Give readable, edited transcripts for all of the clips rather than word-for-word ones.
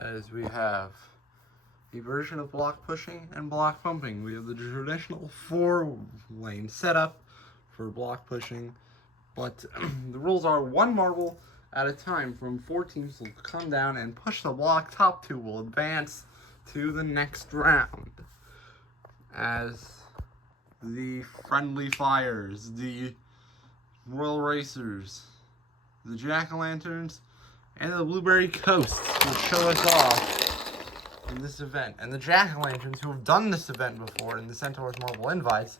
as we have the version of block pushing and block pumping. We have the traditional 4-lane setup for block pushing, but the rules are 1 marble at a time from 4 teams will come down and push the block. Top 2 will advance to the next round, as the Friendly Fires, the Royal Racers, the Jack-o'-lanterns, and the Blueberry Coasts will show us off in this event. And the Jack-o'-lanterns, who have done this event before in the Centaurs Marble Invites,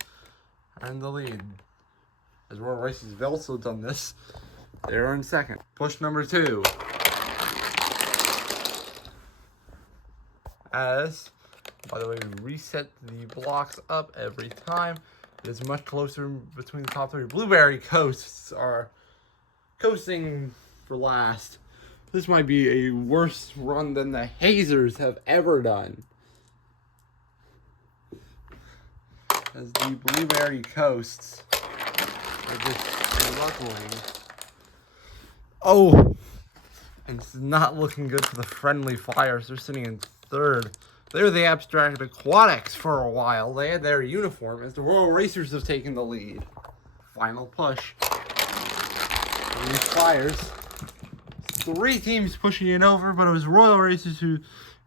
are in the lead. As Royal Racers have also done this, they are in second. Push number 2. As, by the way, we reset the blocks up every time. It is much closer between the top 3. Blueberry Coasts are coasting for last. This might be a worse run than the Hazers have ever done, as the Blueberry Coasts are just struggling. Oh, and it's not looking good for the Friendly Fires. They're sitting in 3rd. They were the Abstract Aquatics for a while. They had their uniform, as the Royal Racers have taken the lead. Final push. Friendly Fires. 3 teams pushing it over, but it was Royal Racers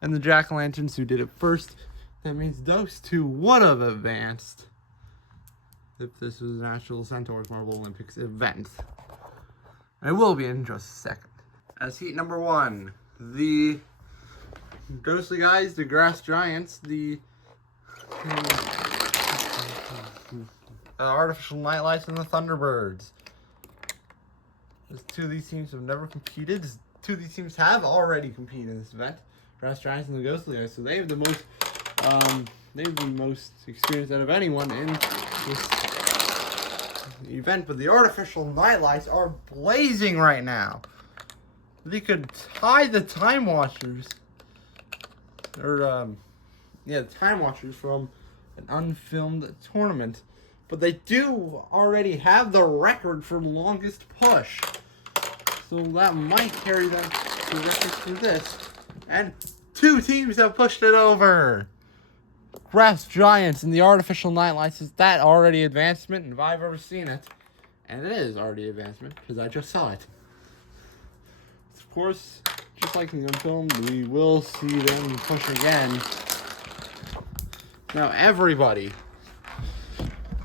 and the Jack-o'-lanterns who did it first. That means those 2 would have advanced if this was an actual Centaurs Marble Olympics event. And it will be in just a second. As heat number 1, the Ghostly Guys, the Grass Giants, the Artificial Nightlights, and the Thunderbirds. As 2 of these teams have never competed. 2 of these teams have already competed in this event. Grass Giants and the Ghostly Guys. So they have the most experience out of anyone in this event. But the Artificial Nightlights are blazing right now. They could tie the Time Watchers. The Time Watchers from an unfilmed tournament. But they do already have the record for longest push. So that might carry them to the record for this. And 2 teams have pushed it over. Grass Giants and the Artificial Nightlights. Is that already advancement? And if I've ever seen it. And it is already advancement, because I just saw it. Of course, just like in the unfilmed, we will see them push again. Now everybody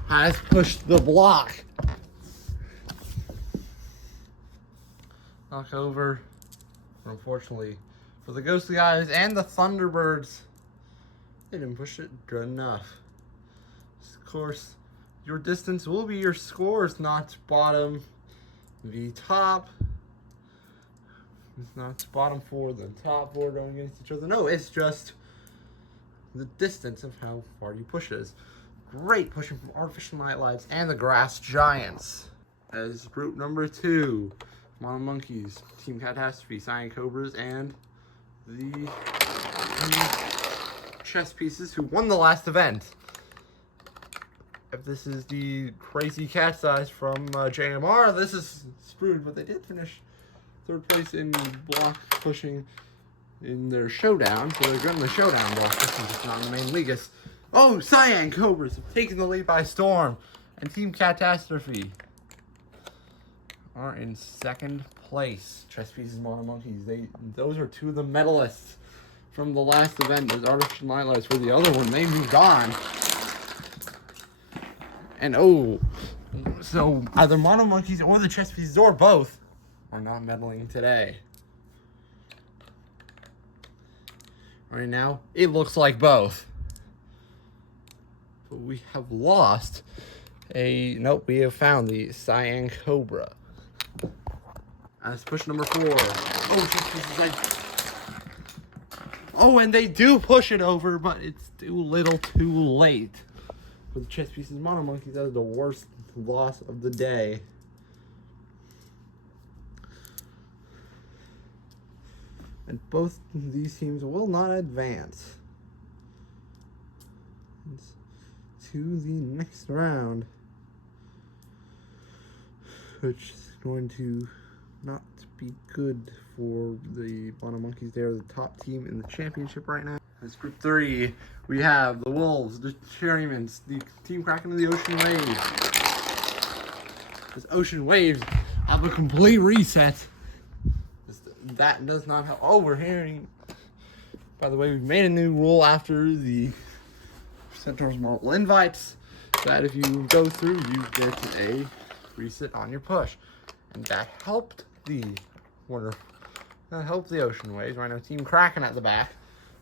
has pushed the block. Knock over, unfortunately, for the Ghostly Guys and the Thunderbirds. They didn't push it good enough. Of course, your distance will be your scores, not bottom v top. It's not bottom 4, then top 4 going against each other. No, it's just the distance of how far you push it. Great pushing from Artificial Nightlights and the Grass Giants. As group number 2, Mono Monkeys, Team Catastrophe, Cyan Cobras, and the Chess Pieces, who won the last event. If this is the Crazy Cat's Eyes from JMR, this is screwed, but they did finish 3rd place in block pushing in their showdown, so they're good in the showdown block pushing, just not in the main league. Oh, Cyan Cobras have taken the lead by storm, and Team Catastrophe are in 2nd place. Chess Pieces, Mono Monkeys. Those are 2 of the medalists from the last event. There's Artificial Nightlights for the other one. They moved on. And so either Mono Monkeys or the Chess Pieces or both are not medaling today. Right now, it looks like both. But we have lost we have found the Cyan Cobra. That's push number 4. And they do push it over, but it's too little too late. For the Chess Pieces Mono Monkeys, that is the worst loss of the day. And both these teams will not advance to the next round, which is going to not be good for the Bono Monkeys. They are the top team in the championship right now. As Group 3, we have the Wolves, the Cherrymans, the Team Kraken, and the Ocean Waves. This Ocean Waves have a complete reset. That does not help. Oh, we're hearing. By the way, we've made a new rule after the Centaurs multiple invites that if you go through, you get a reset on your push, and that helped the Ocean Waves. Right now, Team Kraken at the back.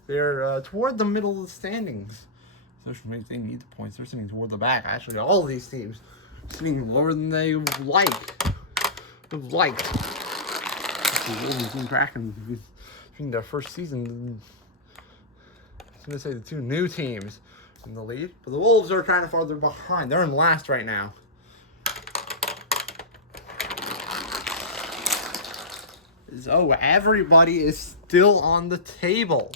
They're toward the middle of the standings. The Ocean Waves, they need the points. They're sitting toward the back. Actually, all of these teams sitting lower than they like. Team Kraken in their first season. I'm going to say the two new teams in the lead, but the Wolves are kind of farther behind. They're in last right now. So everybody is still on the table.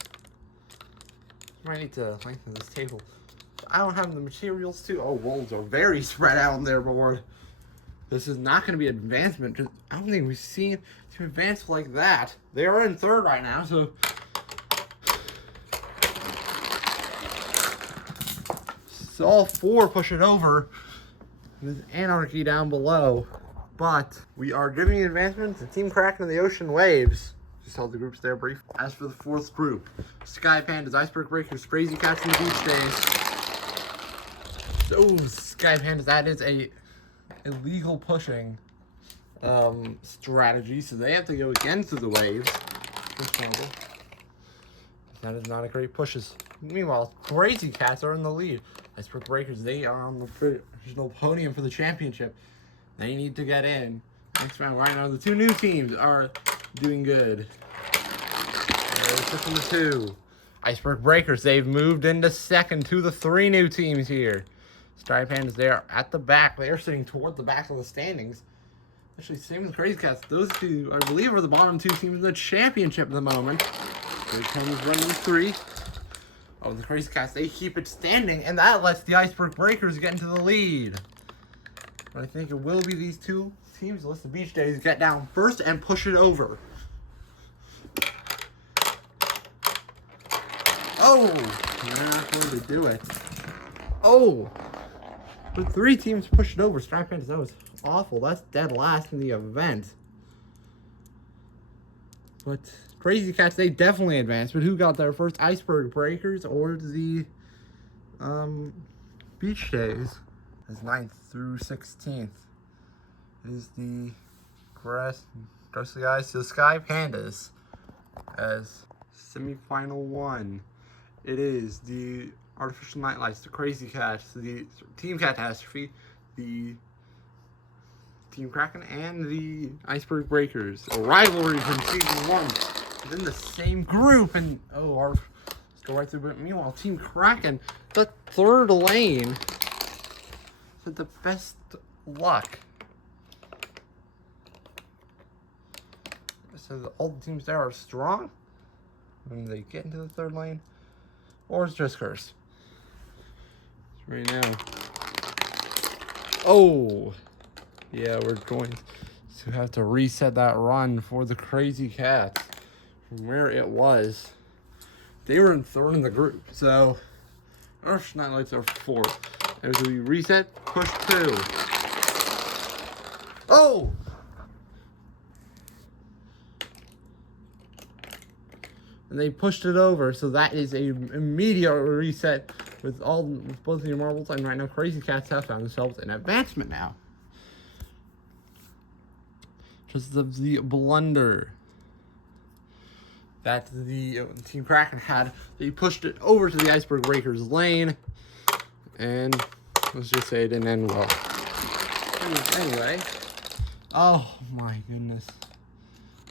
I might need to lengthen this table. I don't have the materials to. Oh, Wolves are very spread out on their board. This is not going to be advancement. I don't think we've seen to advance like that. They are in third right now, so. So all four push it over. There's anarchy down below. But we are giving advancement to Team Kraken and the Ocean Waves. Just held the groups there brief. As for the fourth group, Sky Pandas, Iceberg Breakers, Crazy Cats, and the Beach Days. So Sky Pandas, that is a illegal pushing strategy, so they have to go again through the waves. That is not a great pushes. Meanwhile, Crazy Cats are in the lead. Iceberg Breakers, they are on the original podium for the championship. They need to get in. Next round, right now, the two new teams are doing good. There's the two. Iceberg Breakers, they've moved into second to the three new teams here. Sky Pandas, they are at the back. They are sitting toward the back of the standings. Actually, same with Crazy Cats. Those two, I believe, are the bottom two teams in the championship at the moment. Here comes running three. Oh, the Crazy Cats, they keep it standing, and that lets the Iceberg Breakers get into the lead. But I think it will be these two teams. Let the Beach Days get down first and push it over. Oh! They're not going to do it. Oh! But three teams pushed it over. Sky Pandas, that was awful. That's dead last in the event. But Crazy Cats, they definitely advanced. But who got there first? Iceberg Breakers or the Beach Days? As 9th through 16th is the guys to the Sky Pandas. As semifinal 1, it is the Artificial Nightlights, the Crazy Cats, the Team Catastrophe, the Team Kraken, and the Iceberg Breakers. A rivalry from season 1 within the same group. And let's go right through. But meanwhile, Team Kraken, the third lane. So the best luck. So all the teams there are strong when they get into the third lane, or it's just cursed. Right now. Oh, yeah, we're going to have to reset that run for the Crazy Cats from where it was. They were in third in the group, so our Nightlights are fourth. As we reset, push 2. Oh! And they pushed it over, so that is a immediate reset with both of your marbles. And right now, Crazy Cats have found themselves in advancement now. Just the blunder that the Team Kraken had. They pushed it over to the Iceberg Breakers lane. And let's just say it didn't end well. Anyway. Oh my goodness.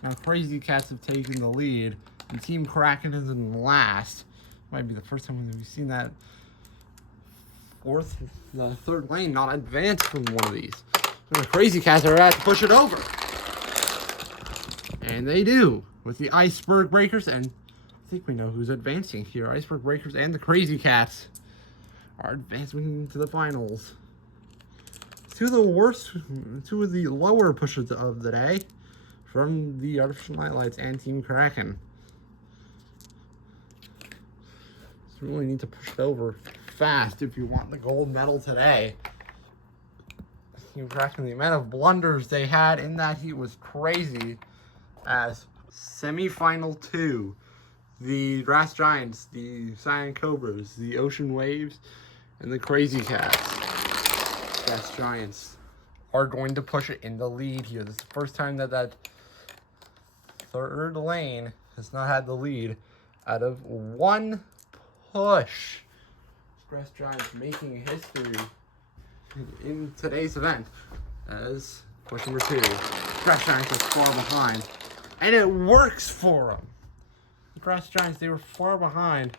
Now Crazy Cats have taken the lead. And Team Kraken is in last. Might be the first time we've seen that the third lane not advance from one of these. So the Crazy Cats are about to push it over. And they do. With the Iceberg Breakers. And I think we know who's advancing here. Iceberg Breakers and the Crazy Cats are advancing to the finals. Two of the lower pushers of the day. from the Artificial Nightlights and Team Kraken. So you really need to push it over fast if you want the gold medal today. Team Kraken, the amount of blunders they had in that heat was crazy. As semi-final 2, the Grass Giants, the Cyan Cobras, the Ocean Waves, and the Crazy Cats. Grass Giants are going to push it in the lead here. This is the first time that that third lane has not had the lead out of one push. Grass Giants making history in today's event as push number 2. Grass Giants are far behind, and it works for them. The Grass Giants, they were far behind,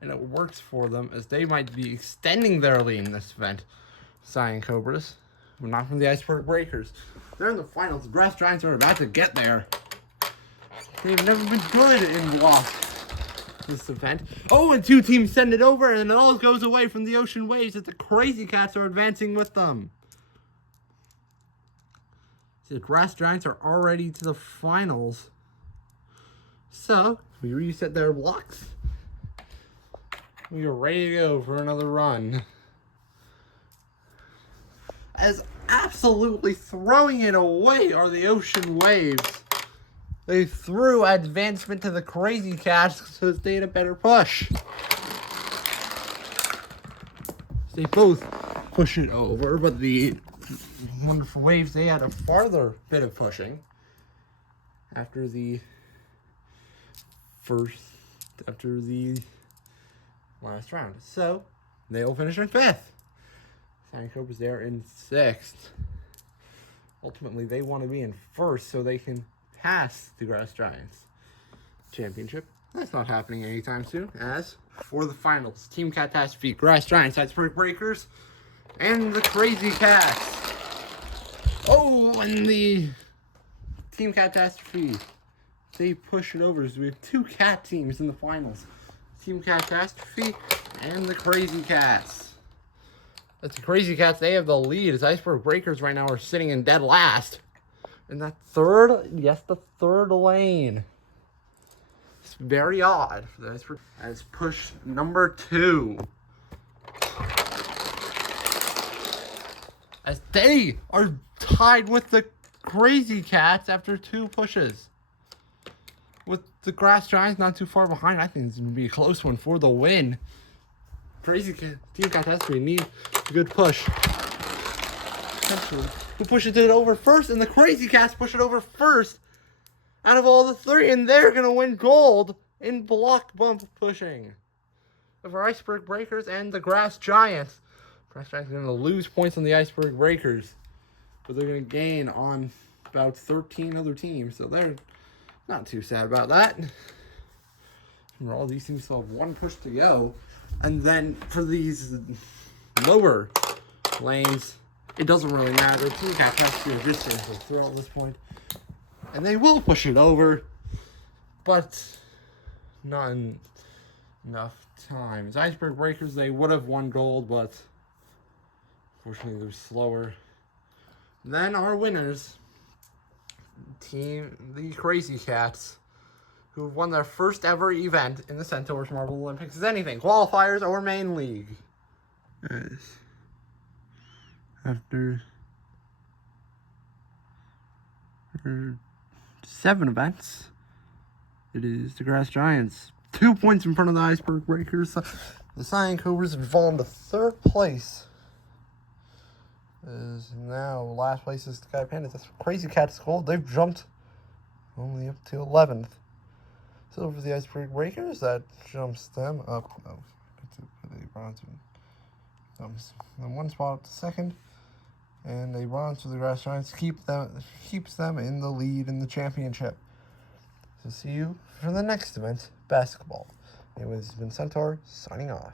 and it works for them as they might be extending their lead in this event. Cyan Cobras, not from the Iceberg Breakers. They're in the finals. The Grass Giants are about to get there. They've never been good in block this event. Oh, and 2 teams send it over, and it all goes away from the Ocean Waves as the Crazy Cats are advancing with them. The Grass Giants are already to the finals. So, we reset their blocks. We are ready to go for another run. As absolutely throwing it away are the Ocean Waves. They threw advancement to the Crazy Cats because they had a better push. They both push it over, but the Wonderful Waves, they had a farther bit of pushing after the last round. So, they'll finish in 5th. Cyan Cobras there in 6th. Ultimately, they want to be in 1st so they can pass the Grass Giants championship. That's not happening anytime soon. As for the finals, Team Catastrophe, Grass Giants, Iceberg Breakers, and the Crazy Cats. Oh, and the Team Catastrophe, they push it over. So we have 2 cat teams in the finals. Team Catastrophe and the Crazy Cats. That's the Crazy Cats. They have the lead as Iceberg Breakers right now are sitting in dead last. And that the third lane. It's very odd for the Iceberg as push number 2. As they are tied with the Crazy Cats after 2 pushes. With the Grass Giants not too far behind, I think it's going to be a close one for the win. Team Catastrophe need a good push. Who pushes it over first, and the Crazy Cats push it over first out of all the 3, and they're going to win gold in block bump pushing. For Iceberg Breakers and the Grass Giants. Grass Giants are going to lose points on the Iceberg Breakers, but they're going to gain on about 13 other teams, so they're not too sad about that. Remember, all these teams still have 1 push to go. And then for these lower lanes, it doesn't really matter. Team Cats has to do a distance to throw at this point. And they will push it over, but not enough time. As Iceberg Breakers, they would have won gold, but unfortunately they're slower. Then our winners, the Crazy Cats, who have won their first ever event in the Centaurs Marble Olympics. Is anything, qualifiers or main league? Yes. After 7 events, it is the Grass Giants. 2 points in front of the Iceberg Breakers. The Cyan Cobras have fallen to 3rd place. Is now last place is the Sky Pandas. That's Crazy Cats gold. They've jumped only up to 11th. So for the Iceberg Breakers, that jumps them up. Oh, a bronze and 1 spot up to 2nd, and a bronze for the Grass Giants keeps them in the lead in the championship. So see you for the next event, basketball. It was Centaur signing off.